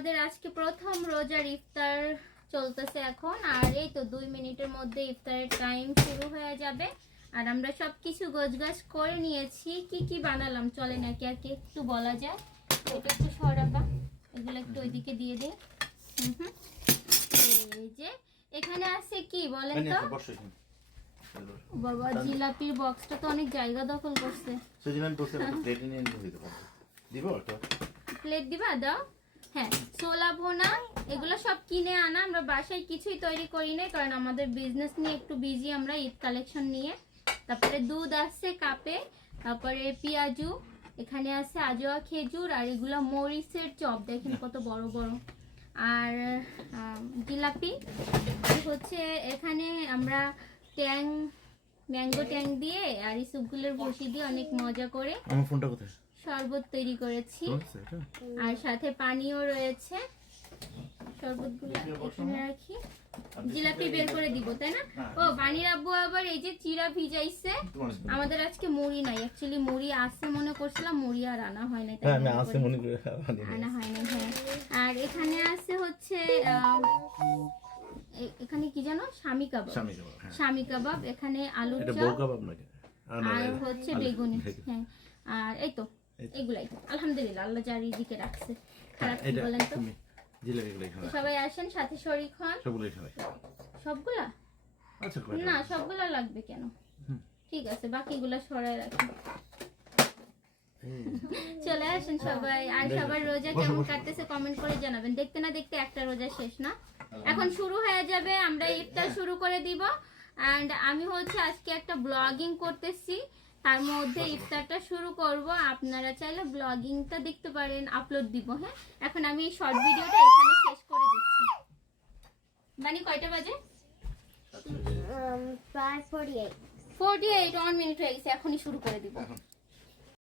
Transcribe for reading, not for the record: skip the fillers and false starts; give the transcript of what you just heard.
আমাদের আজকে প্রথম রোজার ইফতার চলতেছে এখন, আর এই তো 2 মিনিটের মধ্যে ইফতারের টাইম শুরু হয়ে যাবে। আর আমরা সবকিছু গোছগাছ করে নিয়েছি। কি কি বানালাম চলেন একে একে একটু বলা যায়। এটা একটু সরাবা, এগুলো একটু ওইদিকে দিয়ে দে। এই যে এখানে আছে কি বলেন তো বাবা, জিলাপির বক্সটা তো অনেক জায়গা দখল করছে। প্লেট দিবা দাও। হ্যাঁ, ছোলা ভোনা এগুলো সব কিনে আনা, আমরা বাসায় কিছুই তৈরি করি না, কারণ আমাদের বিজনেস নিয়ে একটু বিজি আমরা, ঈদ কালেকশন নিয়ে। তারপরে দুধ আছে কাপে, তারপরে পেঁয়াজু, এখানে আছে আজোয়া খেজুর, আর এগুলো মরিচের চপ দেখেন কত বড় বড়, আর জিলাপি। আর হচ্ছে এখানে আমরা ট্যাং, ম্যাঙ্গো ট্যাং দিয়ে আর এই সুপগুলোর বসি দিয়ে অনেক মজা করে আমার ফোনটা কোথায় শরবত তৈরি করেছি, আর সাথে পানিও রয়েছে। শরবতগুলো এখানে রাখি, জিলাপি বের করে দিব তাই না? ও বানির আব্বু আবার এই যে চিরা ভিজাইছে। আমাদের আজকে মুড়ি নাই, অ্যাকচুয়ালি মুড়ি আছে মনে করছিলাম, মুড়ি আর আনা হয় না, হ্যাঁ আমি আছে মনে করে আনা হয় না। হ্যাঁ, আর এখানে আছে হচ্ছে এখানে কি জানো, শামি কাবাব। শামি কাবাব, এখানে আলুর চপ, বউ কাবাব নাকি, আর হচ্ছে বেগুনি। হ্যাঁ, আর এই তো এগুলাই। আলহামদুলিল্লাহ, আল্লাহ যার রিজিকে রাখছে। খারাপ কি বলেন তো? সবাই আসেন, সাথে শরীক হন। সবগুলা না, সবগুলা লাগবে কেন? ঠিক আছে, বাকিগুলা সরাই রাখি। চলে আসেন সবাই। আর সবার রোজা কেমন কাটতেছে কমেন্ট করে জানাবেন। দেখতে না দেখতে একটা রোজা শেষ না, এখন শুরু হয়ে যাবে। আমরা ইফতার শুরু করে দিব। এন্ড আমি হচ্ছে আজকে একটা ব্লগিং করতেছি, তার মধ্যে ইফতারটা শুরু করব। আপনারা চাইলে ব্লগিংটা দেখতে পারেন, আপলোড দিব। হ্যাঁ, এখন আমি এই শর্ট ভিডিওটা এখানে শেষ করে দিচ্ছি। মানে কয়টা বাজে? 48 1 মিনিট হয়ে গেছে, এখনই শুরু করে দিব।